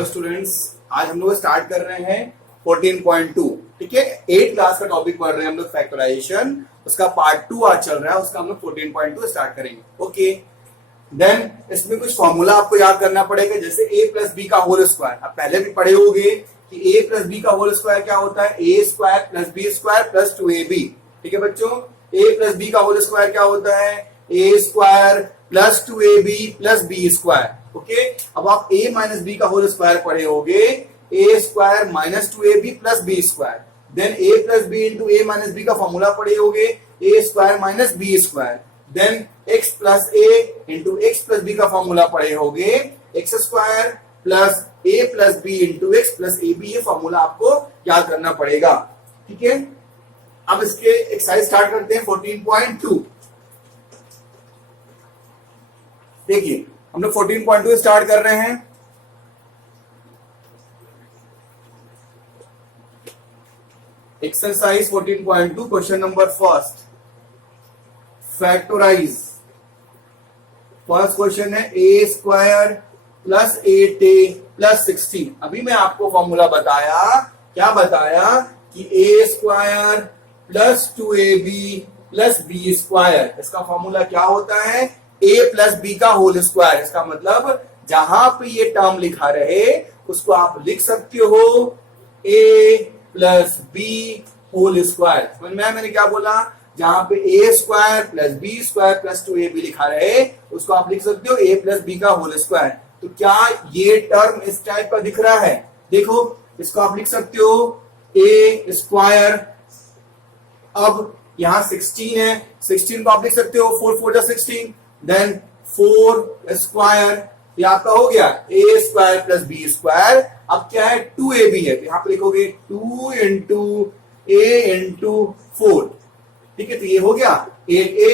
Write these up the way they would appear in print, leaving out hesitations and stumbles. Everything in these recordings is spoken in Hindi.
हेलो स्टूडेंट्स, आज हम लोग स्टार्ट कर रहे हैं 14.2। ठीक है, 8 क्लास का टॉपिक पढ़ रहे हैं हम लोग फैक्टराइजेशन। उसका पार्ट 2 आज चल रहा है, उसका हम लोग 14.2 स्टार्ट करेंगे। ओके, देन इसमें कुछ फॉर्मूला आपको याद करना पड़ेगा, जैसे a प्लस बी का होल स्क्वायर। आप पहले भी पढ़े होंगे कि a प्लस बी का होल स्क्वायर क्या होता है, a square plus B square plus 2ab। ठीक है बच्चों, a प्लस बी का होल स्क्वायर क्या होता है, a square plus 2ab plus B square. Okay, अब आप a माइनस बी का होल स्क्वायर पढ़े होंगे, a square minus 2ab plus B square. Then a plus B into a minus B का फॉर्मूला पढ़े होंगे, a square minus B square. Then x plus a into X plus B का फॉर्मूला पढ़े होंगे, X square plus a plus B into X plus A B. ये फॉर्मूला आपको याद करना पड़ेगा। ठीक है, अब इसके एक्सरसाइज स्टार्ट करते हैं 14.2। देखिए, हम लोग 14.2 स्टार्ट कर रहे हैं। Exercise 14.2, question number first, factorise. First question है a square plus 8a plus 16। अभी मैं आपको फॉर्मूला बताया, क्या बताया कि a square plus 2ab plus B square, इसका फॉर्मूला क्या होता है, a प्लस बी का होल स्क्वायर। इसका मतलब जहां पे ये टर्म लिखा रहे उसको आप लिख सकते हो a plus B whole square. समझ में आया मैंने क्या बोला, जहां पे a square plus B square plus 2ab लिखा रहे उसको आप लिख सकते हो a प्लस बी का होल स्क्वायर। तो क्या ये टर्म इस टाइप का दिख रहा है, देखो इसको आप लिख सकते हो a स्क्वायर। अब यहां 16 है, 16 को आप लिख सकते हो 4 4 जा 16। देन 4 स्क्वायर, ये आपका हो गया a square plus B square. अब क्या है, 2ab है, तो यहां पे लिखोगे 2 इंटू a इंटू 4। ठीक है, तो ये हो गया 8a।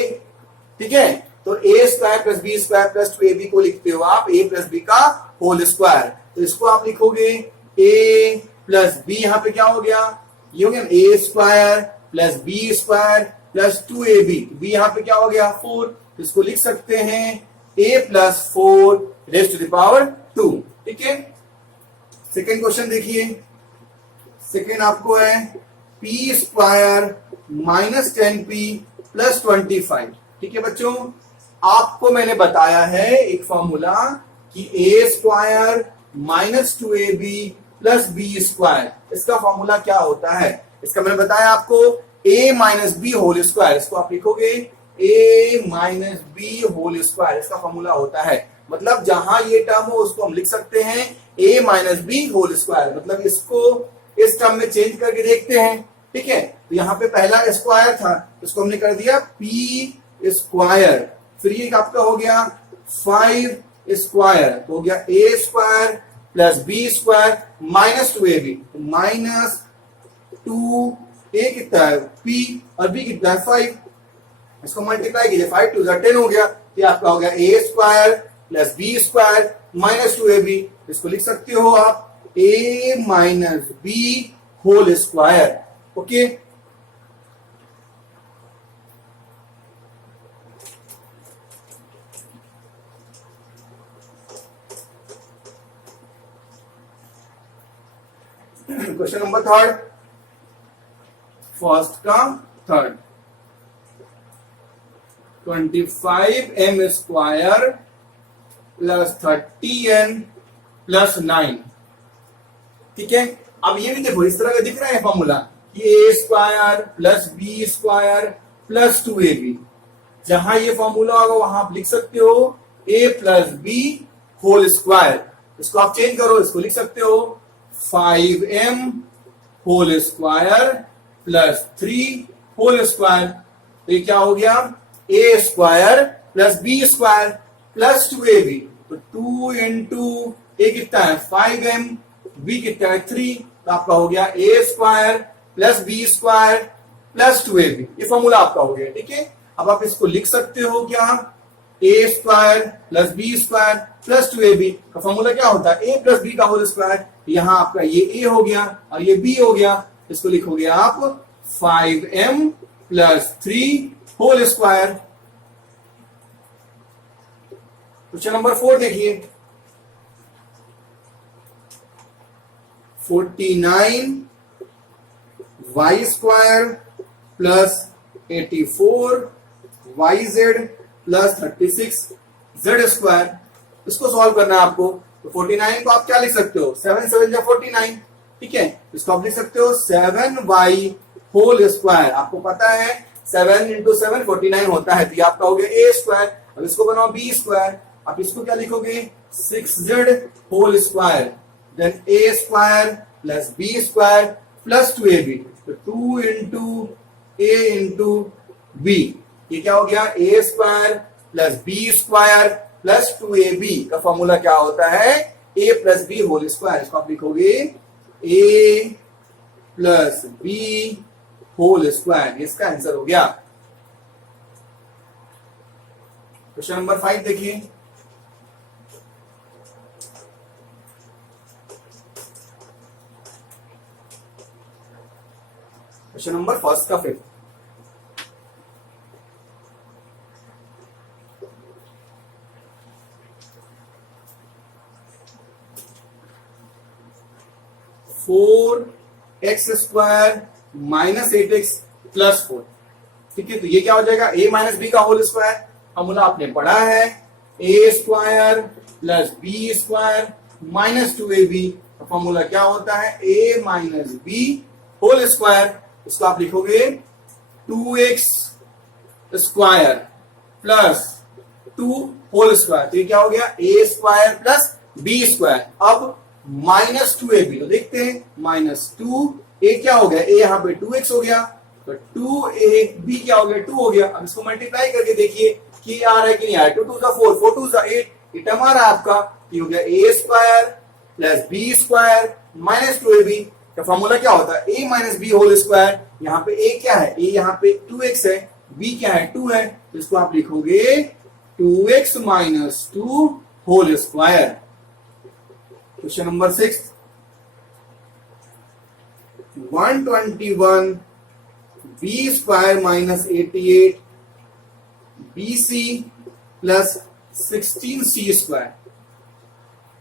ठीक है, तो a square plus B square plus 2ab को लिखते हो आप a प्लस बी का होल स्क्वायर। तो इसको आप लिखोगे a प्लस बी, यहां पे क्या हो गया, ये हो गया a square plus B square plus 2ab। b यहां पे क्या हो गया 4, इसको लिख सकते हैं a plus 4 raise to the power 2। ठीक है, सेकेंड क्वेश्चन देखिए। सेकेंड आपको है p square minus 10p plus 25। ठीक है बच्चों, आपको मैंने बताया है एक फॉर्मूला कि a square minus 2ab plus B square, इसका फॉर्मूला क्या होता है। इसका मैंने बताया आपको a minus B whole square, इसको आप लिखोगे a minus B whole square, इसका फॉर्मूला होता है। मतलब जहां ये टर्म हो उसको हम लिख सकते हैं a minus B whole square. मतलब इसको इस टर्म में चेंज करके देखते हैं। ठीक है, तो यहाँ पे पहला स्क्वायर था, इसको हमने कर दिया p स्क्वायर। फिर ये आपका हो गया 5 स्क्वायर, तो हो गया a square plus B square minus 2ab, minus 2a कितना है p और b कितना है 5। इसको मल्टीप्लाई कीजिए, 5 2 10 हो गया। ये आपका हो गया a square plus B square minus 2ab। इसको लिख सकते हो आप a minus B whole square. Okay, question number third, first का third, 25m square plus 30n plus 9। ठीक है, अब ये भी देखो इस तरह का दिख रहा है फॉर्मूला कि a square plus B square plus 2ab। जहां ये फॉर्मूला होगा वहां आप लिख सकते हो a plus B whole square. इसको आप चेंज करो, इसको लिख सकते हो 5m whole square plus 3 whole square. तो ये क्या हो गया, a square plus B square plus 2ab। तो 2 इंटू a कितना है 5m, b कितना है 3, तो आपका हो गया a square plus B square plus 2ab। ये फॉर्मूला आपका हो गया। ठीक है, अब आप इसको लिख सकते हो क्या, a square plus B square plus 2ab का फॉर्मूला क्या होता है, a प्लस बी का होल स्क्वायर। यहां आपका ये a हो गया और ये b हो गया, इसको लिखोगे आप 5m plus 3 whole square. Question number 4 देखिए, 49 y square plus 84 y z plus 36 z square. इसको सॉल्व करना है आपको। तो 49 को आप क्या लिख सकते हो, 7 7 जा 49, ठीक है। इसको आप लिख सकते हो 7y होल स्क्वायर। आपको पता है 7 इंटू 7 49 होता है, तो ये आपका हो गया ए स्क्वायर। अब इसको बनाओ बी स्क्वायर। आप इसको क्या लिखोगे 6z whole square, then A square plus B square plus 2ab। तो 2 इंटू ए इंटू बी, ये क्या हो गया A square plus B square plus 2ab का फॉर्मूला क्या होता है, a plus B whole square. इसको आप लिखोगे a plus B whole square. इसका आंसर हो गया। क्वेश्चन नंबर 5 देखिए। क्वेश्चन नंबर फर्स्ट का 5th। Four x square minus 8x plus 4, ठीक है। तो ये क्या हो जाएगा a माइनस बी का होल स्क्वायर। फॉर्मूला आपने पढ़ा है a square plus B square minus 2ab का फॉर्मूला क्या होता है a minus B whole square. इसको आप लिखोगे 2x square plus 2 whole square. तो ये क्या हो गया a square plus B square. अब माइनस 2ab, तो देखते हैं -2 a क्या हो गया, a यहां पे 2x हो गया, तो 2ab क्या हो गया 2 हो गया। अब इसको मल्टीप्लाई करके देखिए कि आ रहा है कि नहीं आ रहा है। 2 2 4 4 2 8, ये टर्म आ रहा है आपका। ये हो गया a square plus B square minus 2ab का फॉर्मूला क्या होता है a minus B whole square. यहाँ पे a क्या है, a यहाँ पे 2x है, b क्या है 2 है, तो इसको आप लिखोगे 2x minus 2 whole square. Question number 6, 121 b square minus 88 BC plus 16C square,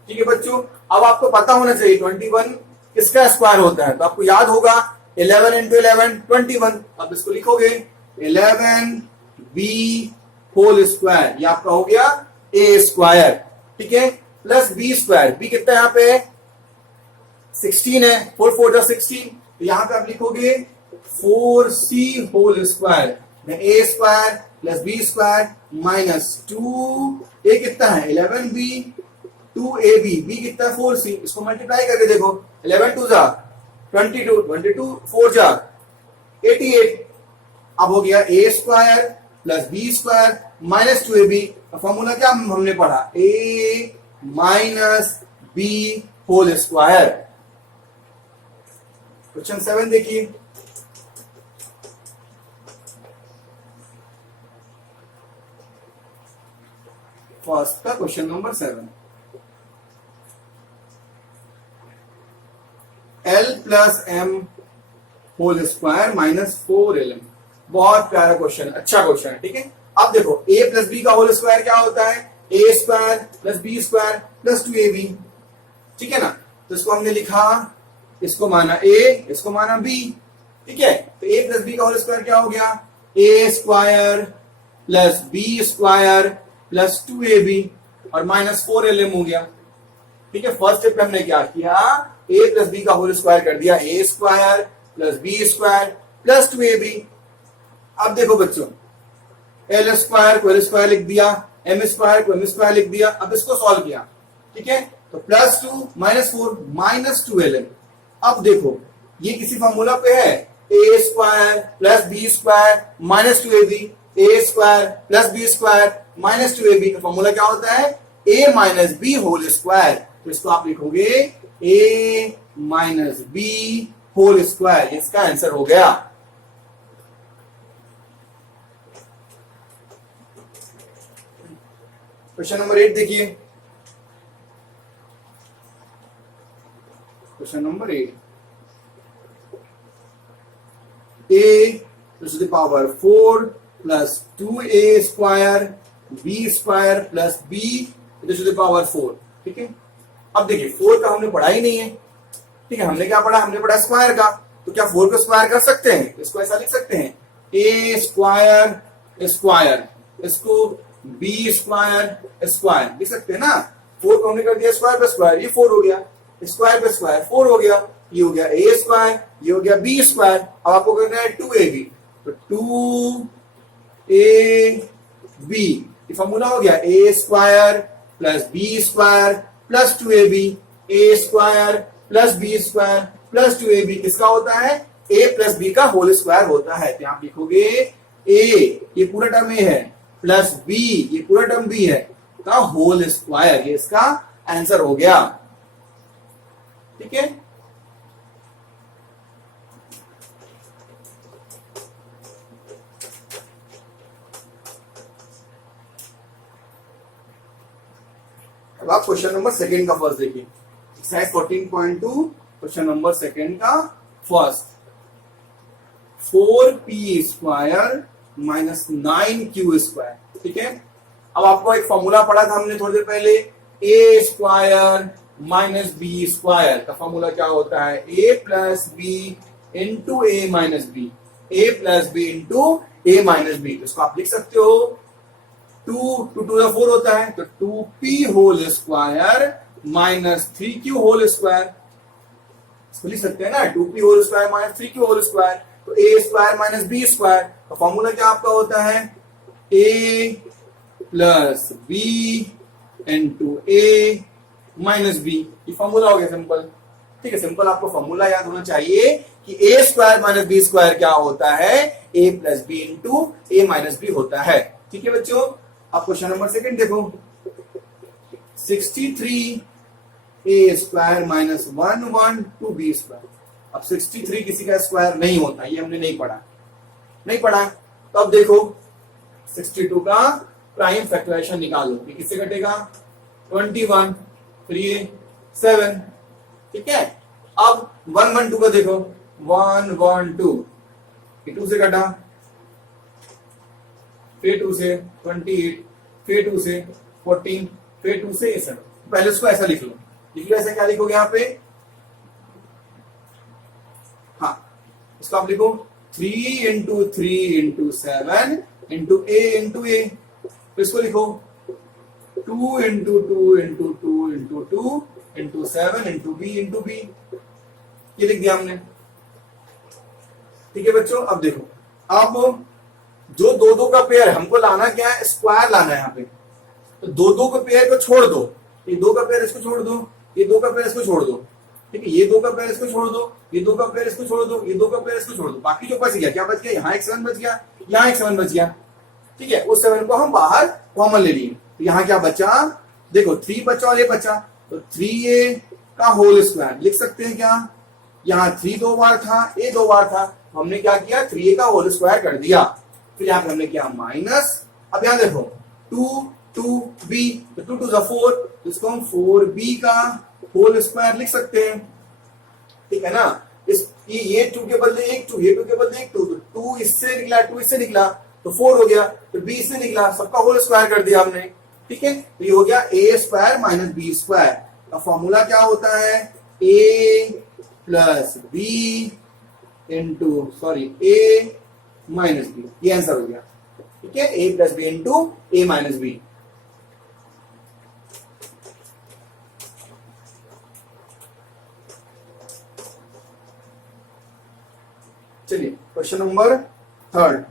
ठीक है बच्चों। अब आपको पता होना चाहिए 21 किसका स्क्वायर होता है, तो आपको याद होगा 11 इंटू 11 21। अब इसको लिखोगे 11b होल स्क्वायर, ये आपका हो गया a स्क्वायर, ठीक है, प्लस बी स्क्वायर। बी कितना यहाँ पे 16 है, 4 4 जा 16, तो यहां पे आप लिखोगे 4c whole square, a square plus B square minus 2a कितना है 11b 2ab, b कितना है 4c। इसको मल्टीप्लाई करके देखो 11 2 जा 22, 22 4 जा 88। अब हो गया a square plus B square minus 2ab का फॉर्मूला क्या हमने पढ़ा a minus B whole square. Question 7 देखिए। फर्स्ट का question number 7, L plus m whole square minus 4lm। बहुत प्यारा क्वेश्चन, अच्छा क्वेश्चन है, ठीक है। अब देखो a प्लस बी का होल स्क्वायर क्या होता है a square plus B square plus 2ab, ठीक है ना। तो इसको हमने लिखा, इसको माना a, इसको माना b, ठीक है। तो a प्लस बी का होल स्क्वायर क्या हो गया a square plus B square plus 2ab और माइनस 4lm हो गया, ठीक है। फर्स्ट स्टेप में हमने क्या किया a प्लस बी का होल स्क्वायर कर दिया a square plus B square plus 2ab। अब देखो बच्चों एल स्क्वायर को एल स्क्वायर लिख दिया, एम स्क्वायर को एम स्क्वायर लिख दिया। अब इसको सॉल्व किया, ठीक है। तो +2 -4 -2lm। अब देखो ये किसी फॉर्मूला पे है a square plus B square minus 2ab, a square plus B square minus 2ab का फॉर्मूला क्या होता है a minus B whole square. तो इसको आप लिखोगे a minus B whole square, इसका आंसर हो गया। क्वेश्चन नंबर 8 देखिए। Question number 8, a to the power 4 plus 2a square b square plus b to the power 4, ठीक है। अब देखिए 4 का हमने पढ़ा ही नहीं है, ठीक है, हमने क्या पढ़ा, हमने पढ़ा स्क्वायर का, तो क्या 4 को स्क्वायर कर सकते हैं, इसको ऐसा लिख सकते हैं ए स्क्वायर स्क्वायर, इसको बी स्क्वायर स्क्वायर लिख सकते हैं ना। 4 को हमने कर दिया स्क्वायर पे स्क्वायर, ये 4 हो गया, स्क्वायर पे स्क्वायर 4 हो गया, ये हो गया ए स्क्वायर, ये हो गया बी स्क्वायर। अब आपको करना है 2ab, तो 2ab ये फॉर्मूला हो गया A square plus B square plus 2ab, A square plus B square plus 2ab किसका होता है, a प्लस बी का होल स्क्वायर होता है। तो आप लिखोगे a ये पूरा टर्म a है प्लस b ये पूरा टर्म b है का होल स्क्वायर, ये इसका आंसर हो गया। ठीक है, अब आप क्वेश्चन नंबर सेकंड का फर्स्ट देखिए, एक्सरसाइज 14.2 क्वेश्चन नंबर सेकंड का first, 4p square minus 9q square. ठीक है, अब आपको एक फॉर्मूला पढ़ा था हमने थोड़ी देर पहले, ए स्क्वायर माइनस बी स्क्वायर का फॉर्मूला क्या होता है, a plus B into A minus B, A plus B into A minus B. इसको आप लिख सकते हो 2 टू 4 होता है, तो 2p whole square minus 3q whole square, इसको लिख सकते हैं ना 2p whole square minus 3q whole square. तो a square minus B square का फॉर्मूला क्या आपका होता है, a plus B into A minus b, ये फॉर्मूला हो गया सिंपल। ठीक है, सिंपल आपको फॉर्मूला याद होना चाहिए कि ए स्क्वायर माइनस बी स्क्वायर क्या होता है, a plus B into A minus B होता है। ठीक है बच्चों, अब क्वेश्चन नंबर सेकंड देखो, 63 ए स्क्वायर माइनस 112 बी स्क्वायर। अब 63 किसी का स्क्वायर नहीं होता, ये हमने नहीं पढ़ा। तो अब देखो 62 का प्राइम फैक्टराइजेशन निकालो, ये किससे घटेगा, 21 फिर ये 7। ठीक है, अब 112 का देखो, 112 ये 2 से घटा, फिर 2 से 28, फिर 2 से 14, फिर 2 से 7। पहले उसको ऐसा लिख लो, ऐसे क्या लिखोगे यहाँ पे, हाँ इसको आप लिखो 3 इंटू 3 इंटू 7 इंटू ए, तो इसको लिखो 2 into 2 into 2 into 2 into 7 into b, ये लिख दिया हमने। ठीक है बच्चों, अब देखो, अब जो 2 का पेयर हमको लाना क्या है, स्क्वायर लाना है यहाँ पे। तो 2 के पेयर को छोड़ दो, ये 2 का पेयर इसको छोड़ दो, ये 2 का पेयर इसको छोड़ दो। ठीक है, ये 2 का पेयर इसको छोड़ दो, ये 2 का पेयर इसको छोड़ दो, ये 2 का पेयर इसको छोड़ दो। बाकी जो बच गया, क्या बच गया, यहाँ एक 7 बच गया, यहाँ एक 7 बच गया। ठीक है, उस 7 को हम बाहर कॉमन ले लिए, तो यहाँ क्या बचा, देखो 3 बचा और ये बचा, तो 3a का होल स्क्वायर लिख सकते हैं क्या, यहाँ 3 2 बार था, a 2 बार था, तो हमने क्या किया 3a का होल स्क्वायर कर दिया। फिर यहाँ पे हमने किया माइनस, अब यहाँ देखो 2b, तो 2 2 4, तो इसको हम 4b का होल स्क्वायर लिख सकते हैं। ठीक है ना, ये 2 के बदले एक 2, ये 2 के बदले एक 2, तो 2 इससे निकला, 2 इससे निकला, तो 4 हो गया, तो b से निकला, सबका होल स्क्वायर कर दिया हमने। ठीक है, तो ये हो गया A square minus B square का फॉर्मूला क्या होता है, a plus B into A minus b, ये आंसर हो गया। ठीक है, a plus B into A minus B. चलिए question number third,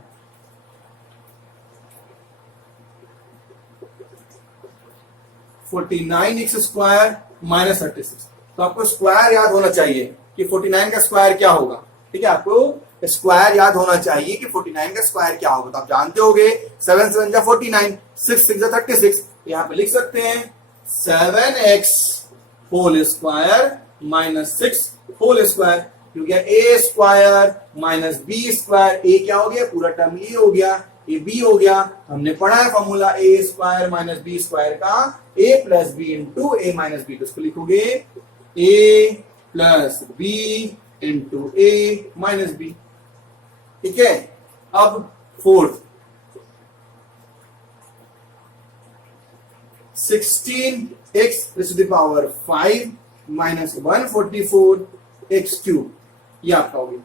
49x square minus 36। तो आपको स्क्वायर याद होना चाहिए कि 49 का स्क्वायर क्या होगा। ठीक है, आपको स्क्वायर याद होना चाहिए कि 49 का स्क्वायर क्या होगा। तो आप जानते होगे 7 7 जा 49, 6 6 जा 36। यहाँ पे लिख सकते हैं 7x whole square minus 6 whole square, क्योंकि a square minus B square, a क्या हो गया, पूरा टर्म ए हो गया, ये बी हो गया। हमने पढ़ा है formula a square minus B square का, a plus B into A minus b. तो इसको लिखोगे a plus B into A minus B. ठीक है, अब fourth 16x to the power 5 minus 144 x cube, ये आपका हो गया।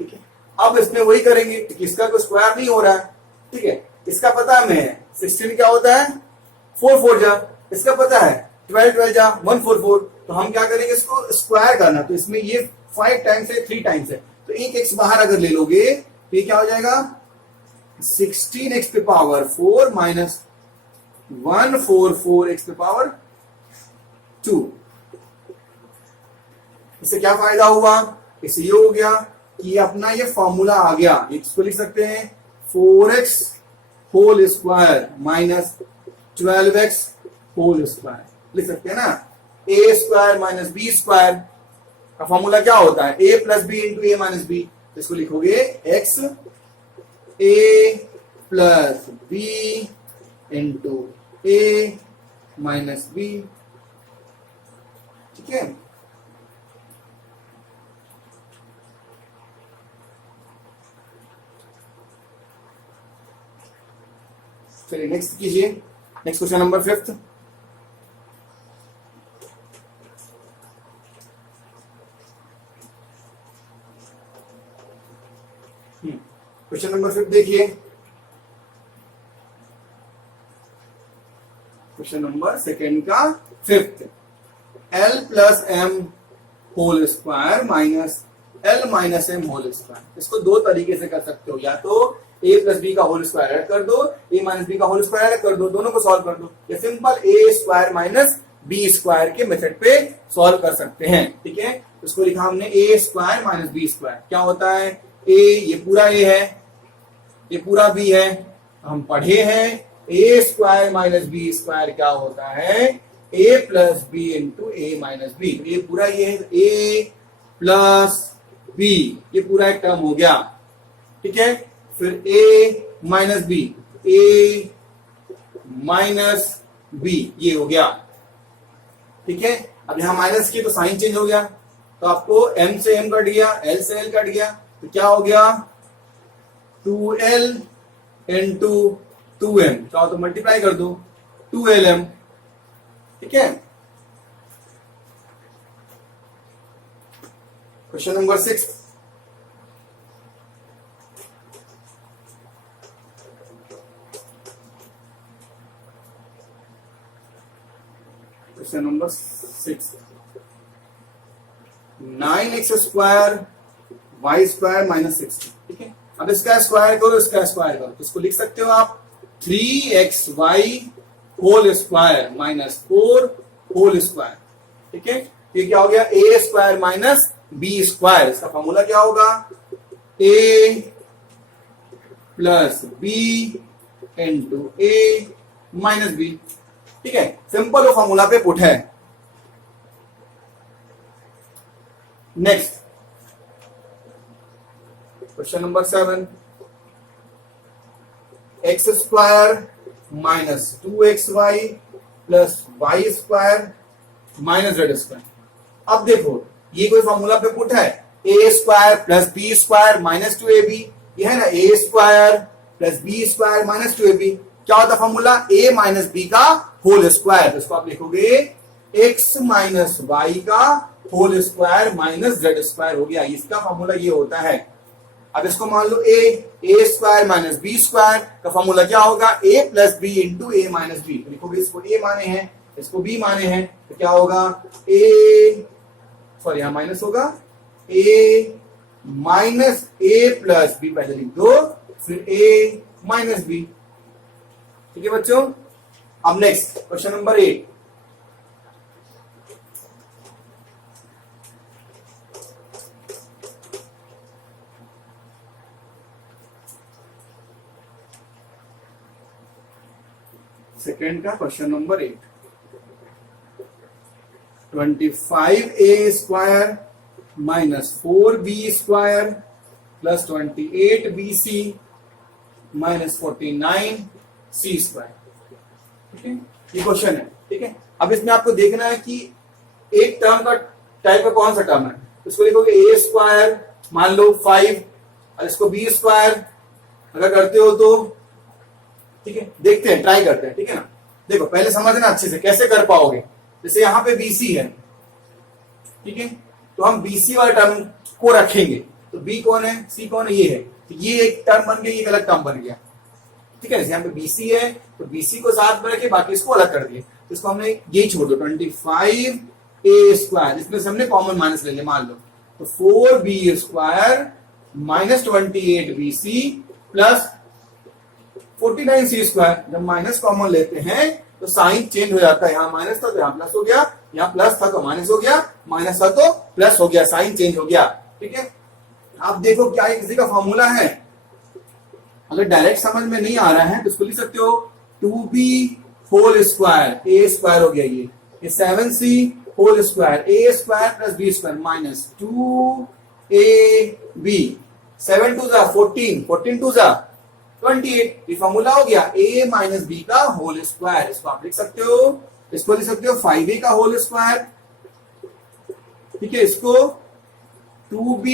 ठीक है, अब इसमें वही करेंगे कि इसका कोई स्क्वायर नहीं हो रहा है। ठीक है, इसका पता है हमें 16 क्या होता है 4 4 जा, इसका पता है 12 12 जा 144, तो हम क्या करेंगे इसको स्क्वायर करना, तो इसमें ये 5 टाइम्स है 3 टाइम्स है, तो एक एक्स बाहर अगर ले लोगे तो ये क्या हो जाएगा 16 एक्स पे पावर 4 माइनस 144 एक्स पे पावर 2। इससे क्या फायदा हुआ, इससे ये हो गया कि अपना ये फॉर्मूला आ गया, इसको लिख सकते हैं 4x whole square minus 12x whole square, लिख सकते हैं ना। ए स्क्वायर माइनस बी स्क्वायर का फॉर्मूला क्या होता है, a plus B into A minus b, तो इसको लिखोगे x a plus B into A minus B. ठीक है, चलिए नेक्स्ट कीजिए, next question number 5। Question number 5 देखिए, क्वेश्चन नंबर सेकेंड का 5th, l plus m whole square minus l minus m whole square. इसको दो तरीके से कर सकते हो, या तो ए प्लस बी का होल स्क्वायर ऐड कर दो, ए माइनस बी का होल स्क्वायर ऐड कर दो, दोनों को सॉल्व कर दो, या सिंपल ए स्क्वायर माइनस बी स्क्वायर के मेथड पे सॉल्व कर सकते हैं। ठीक है, इसको लिखा हमने ए स्क्वायर माइनस बी स्क्वायर, क्या होता है ए, ये पूरा ए है, ये पूरा बी है, हम पढ़े हैं ए स्क्वायर माइनस बी स्क्वायर क्या होता है a plus B into A minus b. ये पूरा ये है ए प्लस बी, ये पूरा एक टर्म हो गया। ठीक है, फिर ए माइनस बी, ए माइनस बी, ये हो गया। ठीक है, अब यहां माइनस की तो साइन चेंज हो गया, तो आपको m से m कट गया, l से l कट गया, तो क्या हो गया 2l इंटू 2m, चाहो तो मल्टीप्लाई कर दो 2lm। ठीक है, question number 6, question number 6, 9x square y square minus 60। ठीक है, अब इसका स्क्वायर करो, इसका स्क्वायर करो, तो इसको लिख सकते हो आप 3xy whole square minus 4 whole square. ठीक है, ये क्या हो गया A square minus B square, इसका फॉर्मूला क्या होगा A plus B into A minus B. ठीक है, सिंपल वो फॉर्मूला पे पुट है। Next question number 7, x square minus 2xy plus y square minus z square. अब देखो ये कोई फॉर्मूला पे पुट है, A square plus B square minus 2ab, ये है ना ए square plus B square minus 2ab। क्या होता फॉर्मूला ए माइनस बी का होल स्क्वायर, तो इसको आप लिखोगे एक्स माइनस वाई का whole square minus z square हो गया, इसका फॉर्मूला ये होता है। अब इसको मान लो ए स्क्वायर माइनस बी स्क्वायर का फॉर्मूला क्या होगा A plus B into A minus b, तो लिखोगे इसको ए माने हैं, इसको बी माने हैं, तो क्या होगा ए, सॉरी यहां माइनस होगा ए माइनस ए प्लस बी, पहले लिख दो, फिर ए माइनस बी। ठीक है बच्चों, अब नेक्स्ट क्वेश्चन नंबर 8, सेकेंड का question number 8, 25a square minus 4b square plus 28bc minus 49c square. ठीक है, ये क्वेश्चन है। ठीक है, अब इसमें आपको देखना है कि एक टर्म का टाइप का कौन सा टर्म है, इसको लिखोगे ए स्क्वायर मान लो 5 और इसको बी स्क्वायर अगर करते हो तो, ठीक है देखते हैं, ट्राई करते हैं। ठीक है ना, देखो पहले समझना अच्छे से कैसे कर पाओगे। जैसे यहां पे BC है, ठीक है, तो हम BC वाले टर्म को रखेंगे। तो B कौन है, C कौन है, ये है, तो ये एक टर्म बन गया, ये एक अलग टर्म बन गया, ठीक है। यहाँ पे BC है तो BC को साथ में रखे, बाकी इसको अलग कर दिए, तो इसको हमने यही छोड़ दो 25a², इसमें से हमने कॉमन माइनस ले लिया मान लो, तो 4b² minus 28bc plus 49c²। जब माइनस कॉमन लेते हैं तो साइन चेंज हो जाता है, यहाँ माइनस था तो यहाँ प्लस हो गया, यहाँ प्लस था तो माइनस हो गया, माइनस था तो प्लस हो गया, साइन चेंज हो गया, ठीक है। आप देखो क्या ये किसी का फॉर्मूला है, अगर डायरेक्ट समझ में नहीं आ रहा है तो इसको लिख सकते हो 2b² a² हो गया, ये 7c² a² plus b² minus 2ab, 7 2 14, 14 2 28, ये फॉर्मूला हो गया a माइनस b का होल स्क्वायर। इसको आप लिख सकते हो, इसको लिख सकते हो 5a का होल स्क्वायर, ठीक है, इसको 2b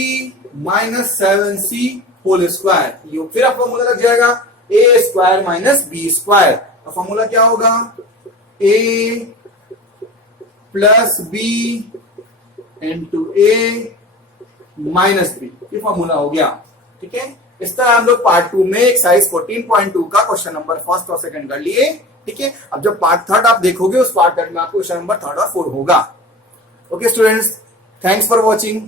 minus 7c whole square, ये फिर आप फॉर्मूला लग जाएगा a² माइनस b²। तो फॉर्मूला क्या होगा, a plus b into a minus b, ये फॉर्मूला हो गया, ठीक है। इस तरह हम लोग पार्ट 2 में एक्सरसाइज 14.2 का क्वेश्चन नंबर फर्स्ट और सेकंड कर लिए, ठीक है। अब जब पार्ट थर्ड आप देखोगे, उस पार्ट थर्ड में आपको क्वेश्चन नंबर 3 और 4 होगा। Okay students, thanks for watching.